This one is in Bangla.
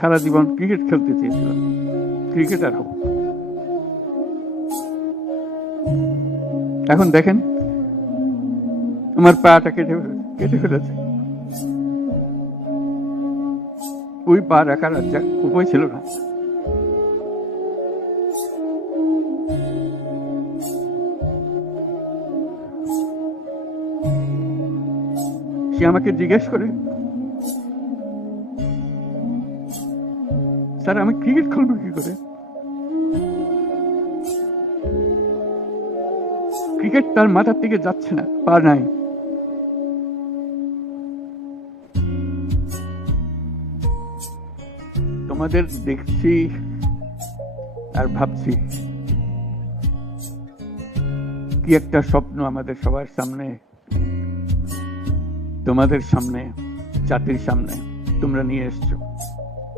সারা জীবন ক্রিকেট খেলতে চেয়েছিলাম, ক্রিকেটার হব। এখন দেখেন আমার পাটা কেটে ফেলেছে। ওই পা রাখার উপায় ছিল না। সে আমাকে জিজ্ঞেস করে, স্যার আমি ক্রিকেট খেলবো কি করে? ক্রিকেট তার মাথার থেকে যাচ্ছে না, পা নাই। তোমাদের দেখছি আর ভাবছি কি একটা স্বপ্ন আমাদের সবার সামনে, তোমাদের সামনে, জাতির সামনে তোমরা নিয়ে এসছো।